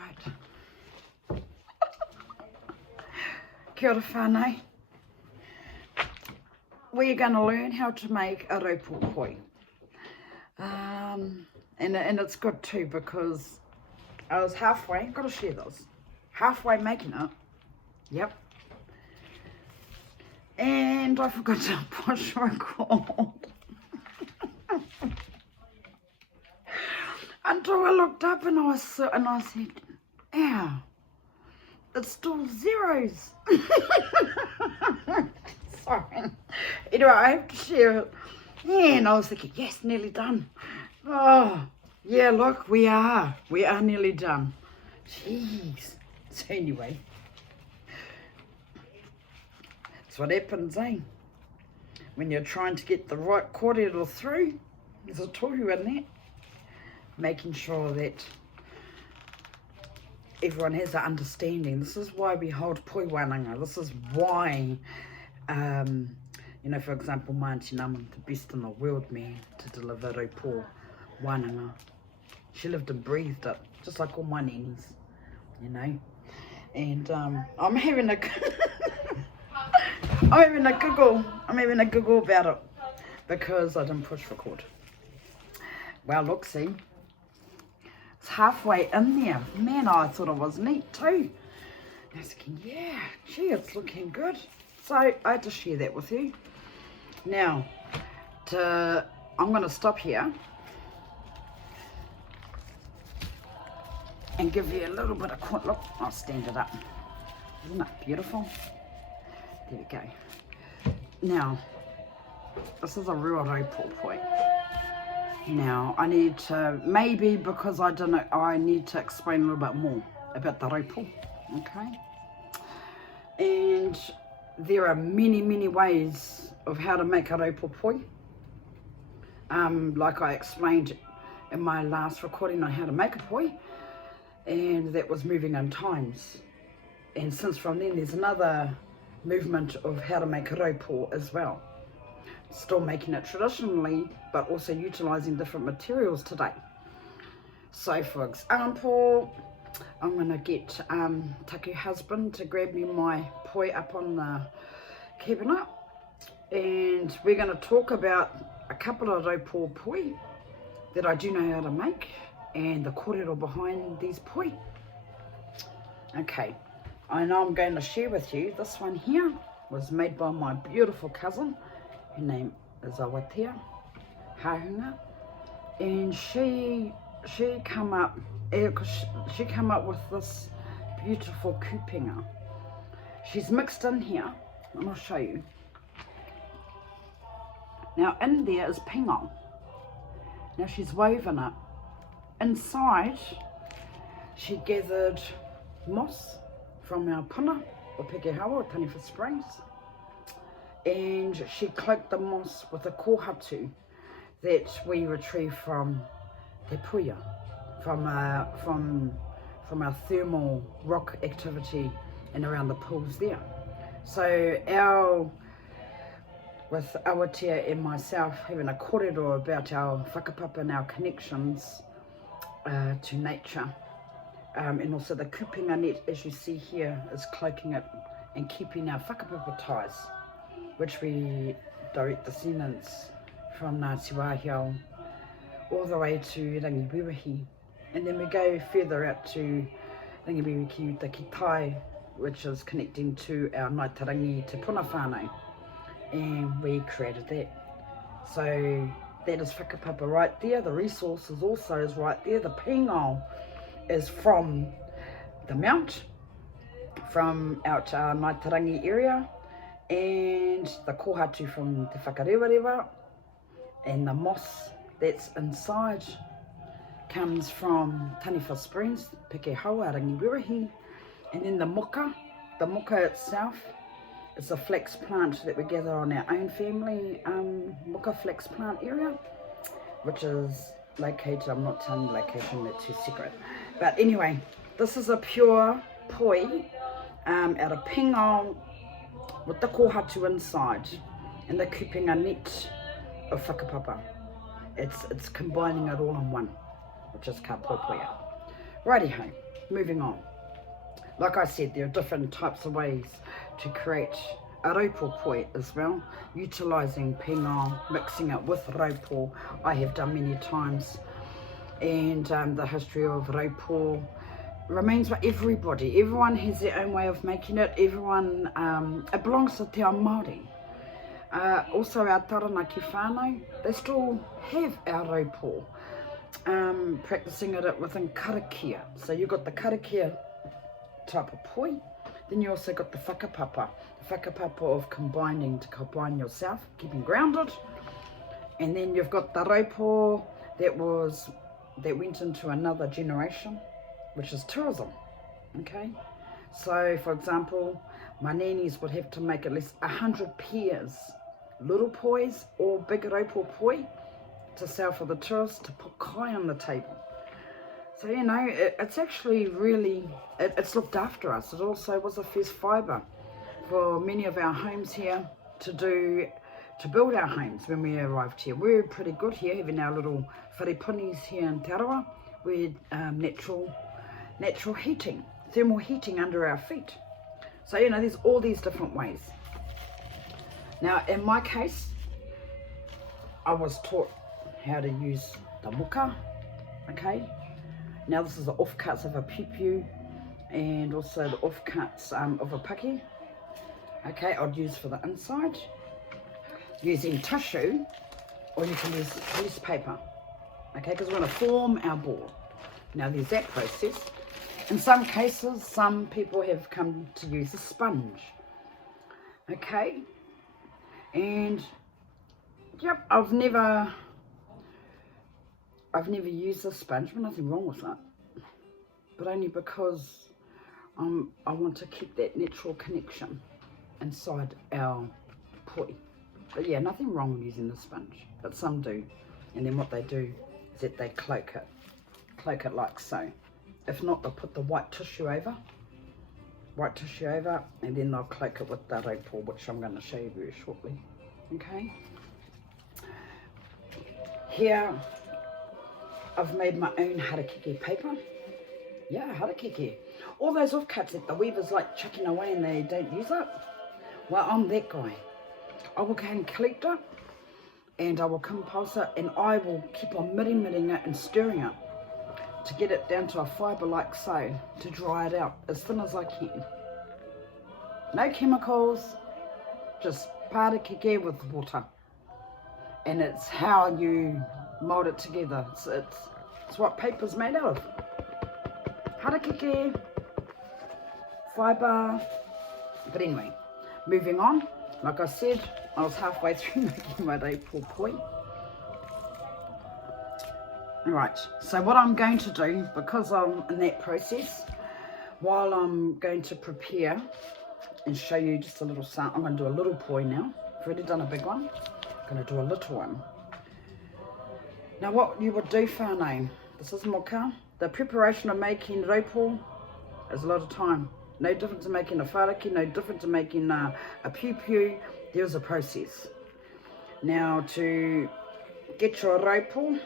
Right. Kia ora whānau. We're going to learn how to make a raupo poi. And it's good too because I was halfway, got to share this, halfway making it. Yep. And I forgot to push record. Until I looked up and I said, ow, it's still zeros. Sorry. Anyway, I have to share it. And I was thinking, yes, nearly done. Oh, yeah, look, we are nearly done. Jeez. So anyway, that's what happens, eh? When you're trying to get the right kōrero through, there's a tohu in that. Making sure that everyone has an understanding. This is why we hold poi wānanga. This is why, you know, for example, my auntie Naman, the best in the world man to deliver raupo wānanga. She lived and breathed it, just like all my nannies, you know. And I'm having a I'm having a giggle about it because I didn't push record. Well, look, see, it's halfway in there. Man, I thought it was neat too. I was thinking, yeah, gee, it's looking good. So I had to share that with you. Now, I'm going to stop here and give you a little bit of, look, I'll stand it up. Isn't it beautiful? There we go. Now, this is a real raupo poi. Now, I need to, maybe because I don't know, I need to explain a little bit more about the raupo, okay? And there are many, many ways of how to make a raupo poi. Like I explained in my last recording on how to make a poi, and that was moving in times. And since from then, there's another movement of how to make a raupo as well. Still making it traditionally, but also utilizing different materials today. So for example, I'm going to get Taku husband to grab me my poi up on the cabinet, and we're going to talk about a couple of raupo poi that I do know how to make and the kōrero behind these poi. Okay, I know I'm going to share with you, this one here was made by my beautiful cousin. Her name is Awatea Hahunga, and she come up with this beautiful kupinga. She's mixed in here, and I'll show you. Now in there is pingo. Now she's woven it. Inside she gathered moss from our puna or Pekehawa or Taniwha Springs, and she cloaked the moss with a kōhatu that we retrieve from Te Puia, from our thermal rock activity and around the pools there. So with Awatea and myself having a kōrero about our whakapapa and our connections to nature, and also the kupinga net, as you see here, is cloaking it and keeping our whakapapa ties, which we direct descendants from Ngāti Wāhiao all the way to Rangiwiwahi. And then we go further out to Rangiwiwahi Utaki Tai, which is connecting to our Ngaitarangi Te Puna whānau. And we created that. So that is whakapapa right there. The resources also is right there. The pingo is from the mount, from out our Ngaitarangi area, and the kōhatu from Te Whakarewarewa, and the moss that's inside comes from Taniwha Springs, Pekehawa, Rangiwiwahi, and then the muka itself is a flax plant that we gather on our own family muka flax plant area, which is located, I'm not telling you location, that's too secret. But anyway, this is a pure poi out of pingo with the kōhatu inside and the kupinga net of whakapapa. It's combining it all in one, which is ka pōpoia. Righty ho. moving on. Like I said, there are different types of ways to create a raupo poi as well, utilising pinga, mixing it with raupo. I have done many times, and the history of raupo remains for everybody. Everyone has their own way of making it. Everyone, it belongs to te ao Māori. Also our taranaki whānau, they still have our raupo, practicing it within karakia. So you've got the karakia type of poi, then you also got the whakapapa of to combine yourself, keeping grounded, and then you've got the raupo that went into another generation, which is tourism. Okay, so for example, my nannies would have to make at least 100 pairs, little pois or big raupo poi, to sell for the tourists, to put kai on the table. So, you know, it's actually really, it's looked after us. It also was a first fibre for many of our homes here to build our homes when we arrived here. We're pretty good here, having our little wharepunis here in Te Arawa. We had natural heating, thermal heating under our feet. So, you know, there's all these different ways. Now, in my case, I was taught how to use the muka, okay? Now this is the offcuts of a piu and also the offcuts of a paki. Okay, I'd use for the inside, using tissue, or you can use newspaper, okay, because we're going to form our ball. Now there's that process. In some cases, some people have come to use a sponge, okay, and yep, I've never used a sponge, but nothing wrong with that, but only because I want to keep that natural connection inside our poi. But yeah, nothing wrong with using the sponge, but some do. And then what they do is that they cloak it like so. If not, they'll put the white tissue over, and then they'll cloak it with the raupo, which I'm going to show you very shortly. Okay, here I've made my own harakeke paper. Yeah, harakeke. All those offcuts that the weavers like chucking away and they don't use it. Well, I'm that guy. I will go and collect it, and I will compose it, and I will keep on mitting it and stirring it to get it down to a fibre like so, to dry it out as thin as I can. No chemicals, just harakeke with water. And it's how you mould it together. It's what paper's made out of. Harakeke, fibre. But anyway, moving on. Like I said, I was halfway through making my raupo poi. Alright, so what I'm going to do, because I'm in that process, while I'm going to prepare and show you just a little sample, I'm going to do a little poi now. I've already done a big one. I'm going to do a little one. Now what you would do, whānau, this is moka. The preparation of making raupo is a lot of time. No different to making a wharaki, no different to making a piu. There's a process. Now to get your raupo,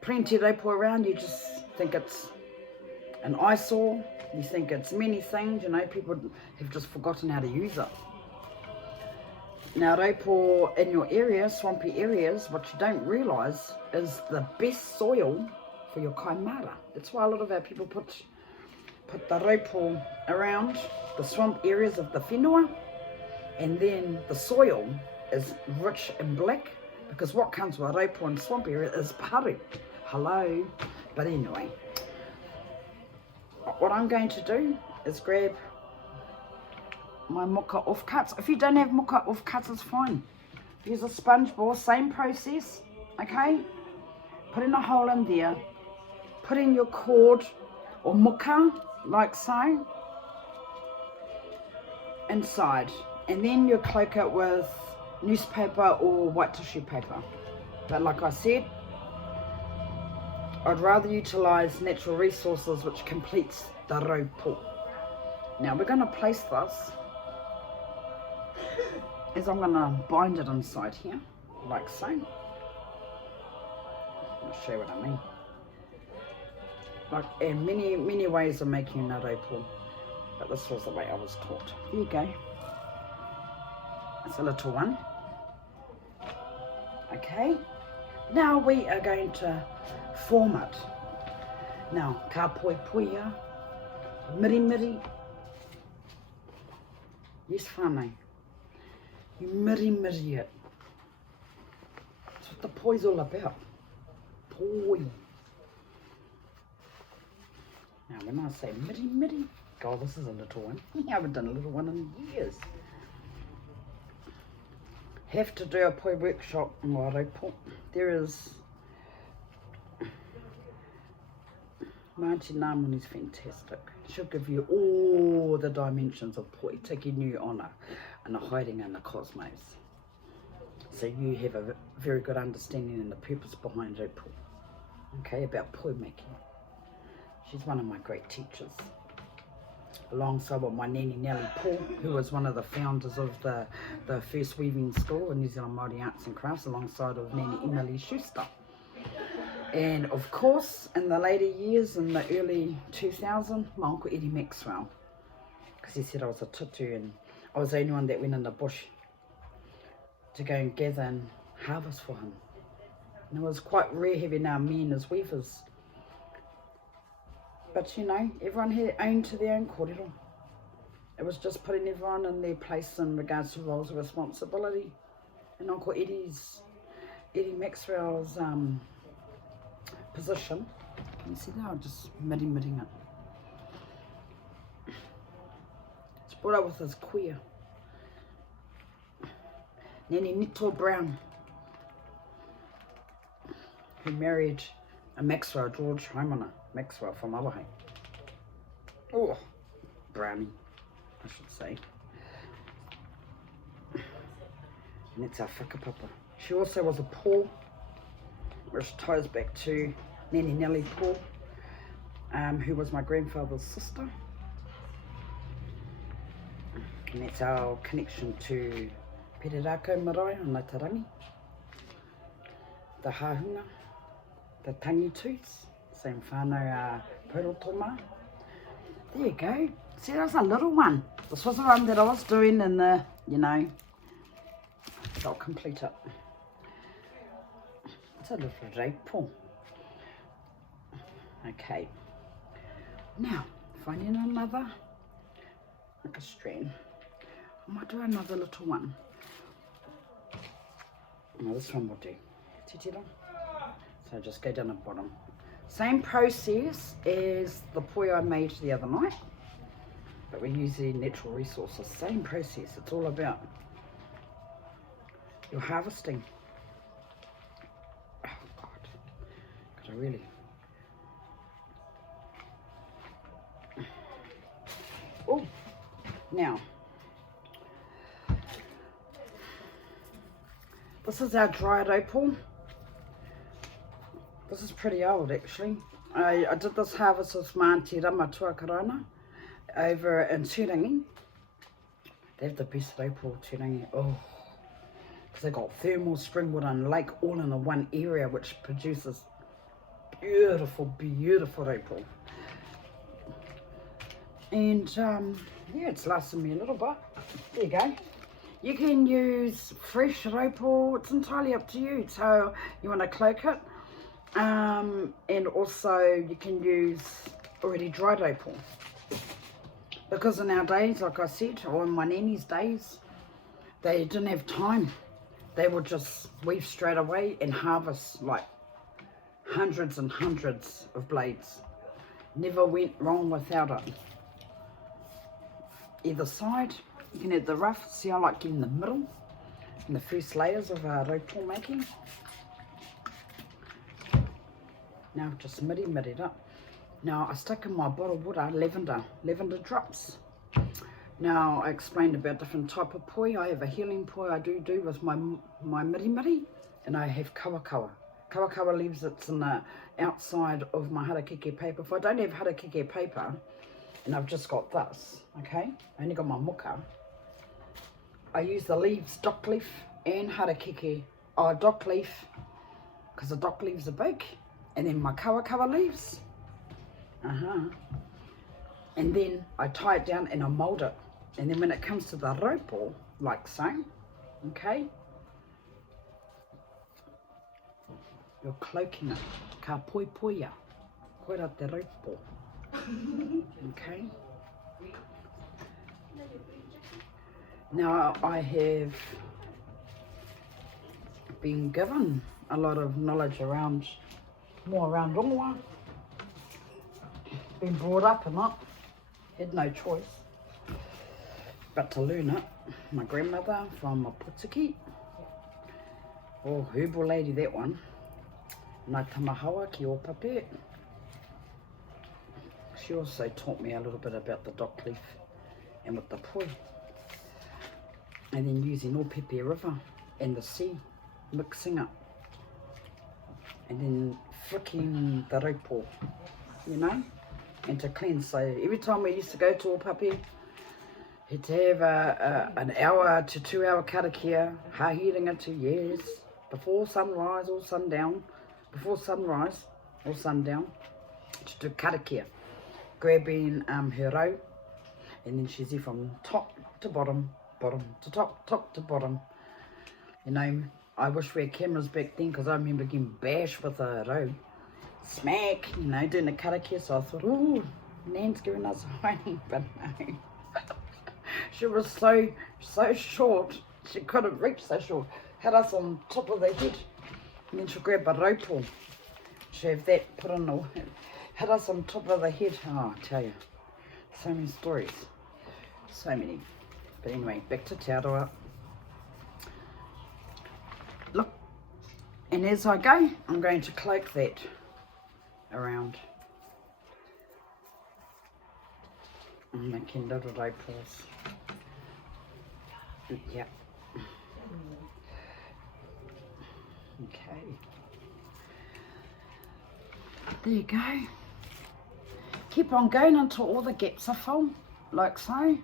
plenty of raupo around, you just think it's an eyesore, you think it's many things, you know, people have just forgotten how to use it. Now raupo in your area, swampy areas, what you don't realise is the best soil for your kaimara. That's why a lot of our people put the raupo around the swamp areas of the whenua, and then the soil is rich and black, because what comes with raupo in swamp area is paru. Hello. But anyway, what I'm going to do is grab my muka offcuts. If you don't have muka offcuts, it's fine. Use a sponge ball, same process, okay? Put in a hole in there, put in your cord or muka, like so, inside, and then you cloak it with newspaper or white tissue paper. But like I said, I'd rather utilise natural resources, which completes the raupo. Now we're going to place this, as I'm going to bind it inside here, like so. I'll show you what I mean. Like, and many ways of making a raupo, but this was the way I was taught. There you go. It's a little one. Okay, now we are going to form it. Now, ka poi puia, miri miri. Yes, whānau. You miri miri it. That's what the poi's all about. Poi. Now, when I say miri miri, God, this is a little one. I haven't done a little one in years. Have to do a poi workshop in Raupo. There is Māti Nāmoni's fantastic. She'll give you all the dimensions of poi, taking you on a hiding in the cosmos. So you have a very good understanding and the purpose behind Raupo. Okay, about poi making. She's one of my great teachers. Alongside with my Nani Nellie Paul, who was one of the founders of the first weaving school in New Zealand Māori Arts and Crafts, alongside of Nani Emily Schuster. And of course, in the later years, in the early 2000s, my uncle Eddie Maxwell, because he said I was a tutu and I was the only one that went in the bush to go and gather and harvest for him. And it was quite rare having our men as weavers. But you know, everyone had owned to their own kōrero. It was just putting everyone in their place in regards to roles of responsibility. And Uncle Eddie Maxwell's position, can you see that? I'm just miri-miring it. It's brought up with his queer. Nani Nito Brown, who married a Maxwell, George Haimana Maxwell from Awahai. Oh, Brownie, I should say. And that's our whakapapa. She also was a Paul, which ties back to Nani Nellie Paul, who was my grandfather's sister. And that's our connection to Pererako Marae on Tarangi, the Hahunga, the Tangitūs, same whānau Purotoma. There you go. See, that's a little one. This was the one that I was doing in the, you know, I'll complete it. It's a little raupo. Okay. Now, finding another, like a strand. I might do another little one. No, this one will do. Titira. So just go down the bottom. Same process as the poi I made the other night, but we're using natural resources. Same process. It's all about your harvesting. Oh God, gotta really. Oh, now this is our dry raupo. This is pretty old actually. I did this harvest with my auntie Rama Tuakarana over in Turangi. They have the best raupo Turangi. Oh, because they got thermal, springwood and lake all in the one area, which produces beautiful, beautiful raupo. And yeah, it's lasted me a little bit. There you go. You can use fresh raupo. It's entirely up to you. So you want to cloak it. And also you can use already dried raupo, because in our days, like I said, or in my nanny's days, they didn't have time. They would just weave straight away and harvest like hundreds and hundreds of blades. Never went wrong without it. Either side, you can have the rough. See, I like getting the middle and the first layers of our raupo making. Now I've just miri-miried up. Now I stuck in my bottled water lavender drops. Now I explained about different type of poi. I have a healing poi I do with my miri-miri, and I have kawakawa. Kawakawa leaves it's in the outside of my harakeke paper. If I don't have harakeke paper, and I've just got this, okay, I only got my muka, I use the leaves, dock leaf and harakeke, dock leaf, because the dock leaves are big, and then my kawakawa leaves, And then I tie it down and I mold it. And then when it comes to the raupo, like so, okay, you're cloaking it. Ka poi poia, koira te raupo. Okay. Now I have been given a lot of knowledge more around rongoa. Been brought up in it, had no choice but to learn it. My grandmother from Maputiki, herbal lady that one, Ngā Tamahawa ki Ōpape. She also taught me a little bit about the dock leaf and with the poi. And then using Ōpepe River and the sea, mixing it. And then flicking the raupo, you know, and to cleanse. So every time we used to go to Ōpape, had to have an hour to 2 hour karakia, hahiringa to yes, before sunrise or sundown, before sunrise or sundown, to do karakia, grabbing her rau, and then she's there from top to bottom, bottom to top, top to bottom. You know, I wish we had cameras back then, because I remember getting bashed with a rau, smack, you know, doing the karakia. So I thought, oh, Nan's giving us a warning, but no. She was so short, she couldn't reach so short. Had us on top of the head, and then she'll grab a raupo. She'll have that put in the, had us on top of the head. Oh, I tell you, so many stories, so many. But anyway, back to Te Aroa. Look, and as I go, I'm going to cloak that around. I'm making little raupos. Yeah. Okay. There you go. Keep on going until all the gaps are full, like so.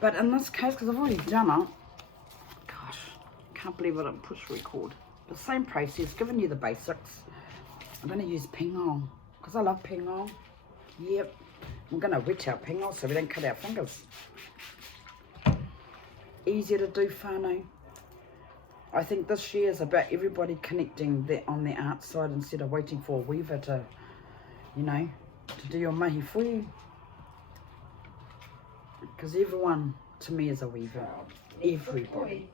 But in this case, because I've already done it, gosh, can't believe I didn't push record. The same process, giving you the basics. I'm going to use pingong, because I love pingong. Yep. I'm going to wet our pingong so we don't cut our fingers. Easier to do whānau. I think this year is about everybody connecting that on the art side instead of waiting for a weaver to, you know, to do your mahi fui. Because everyone, to me, is a weaver. Everybody.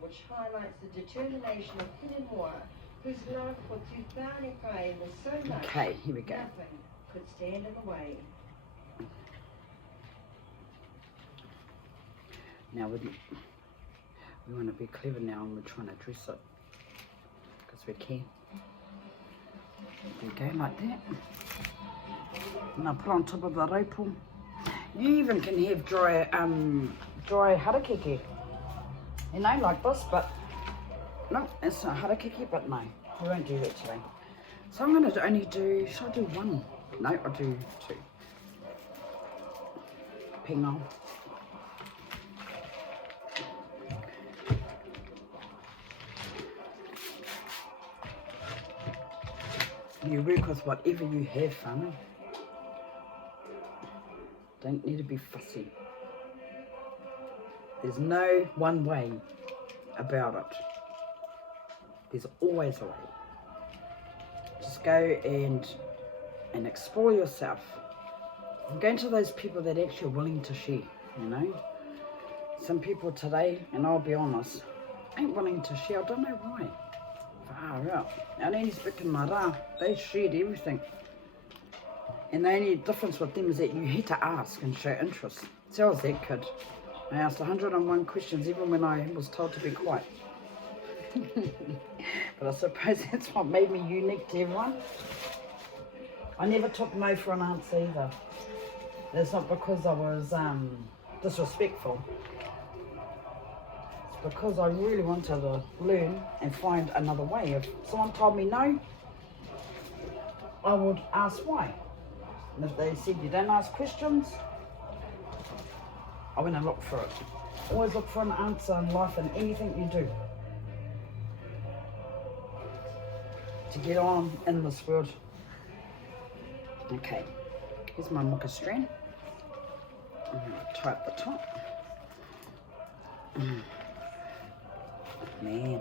Which highlights the determination of Hinemoa, whose love for Tūtānekai was so much, okay, here we go. Nothing could stand in the way. Now we want to be clever now, and we're trying to dress it because we can. There you go, like that. And I'll put on top of the raupo. You even can have dry harakeke, you know, like this, but no, it's not harakeke, but no, we won't do that today. So I'm going to only do, should I do one? No, I'll do two. Pingong. You work with whatever you have, whānau. Don't need to be fussy. There's no one way about it. There's always a way. Just go and explore yourself. And go into those people that actually are willing to share, you know. Some people today, and I'll be honest, ain't willing to share. I don't know why. Far out. And only speaking my rā, they shared everything. And the only difference with them is that you had to ask and show interest. So I was that kid. I asked 101 questions even when I was told to be quiet. But I suppose that's what made me unique to everyone. I never took no for an answer either. That's not because I was disrespectful. It's because I really wanted to learn and find another way. If someone told me no, I would ask why. And if they said you don't ask questions, I went and looked for it. Always look for an answer in life and anything you do. To get on in this world. Okay, here's my muka strand. I'm going to tie up the top. Man,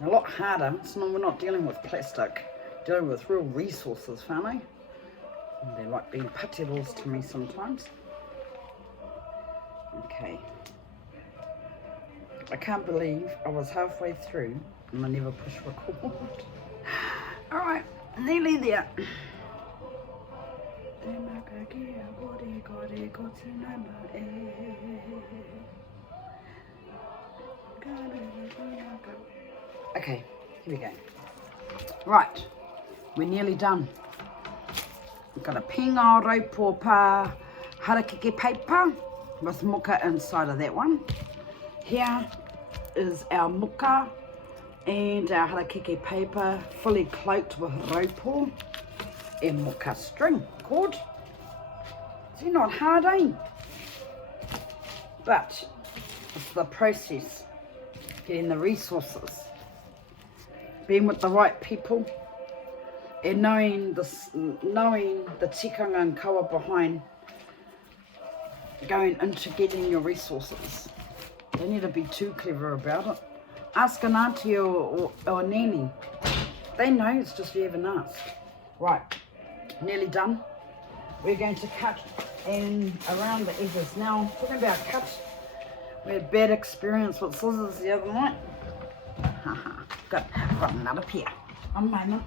a lot harder. We're not dealing with plastic, dealing with real resources, whānau. They're like being patiros to me sometimes. Okay. I can't believe I was halfway through and I never pushed record. Alright, nearly there. Okay, here we go. Right, we're nearly done. We've got a pinga raupo pa harakeke paper with muka inside of that one. Here is our muka and our harakeke paper fully cloaked with raupo and muka string cord. It's not hard, eh? But it's the process, getting the resources, being with the right people, and knowing the tikanga and kawa behind going into getting your resources. Don't need to be too clever about it. Ask an auntie or a nanny. They know, it's just you haven't asked. Right, nearly done. We're going to cut in around the edges. Now, talking about cuts, we had bad experience with scissors the other night. Got another pair. One moment.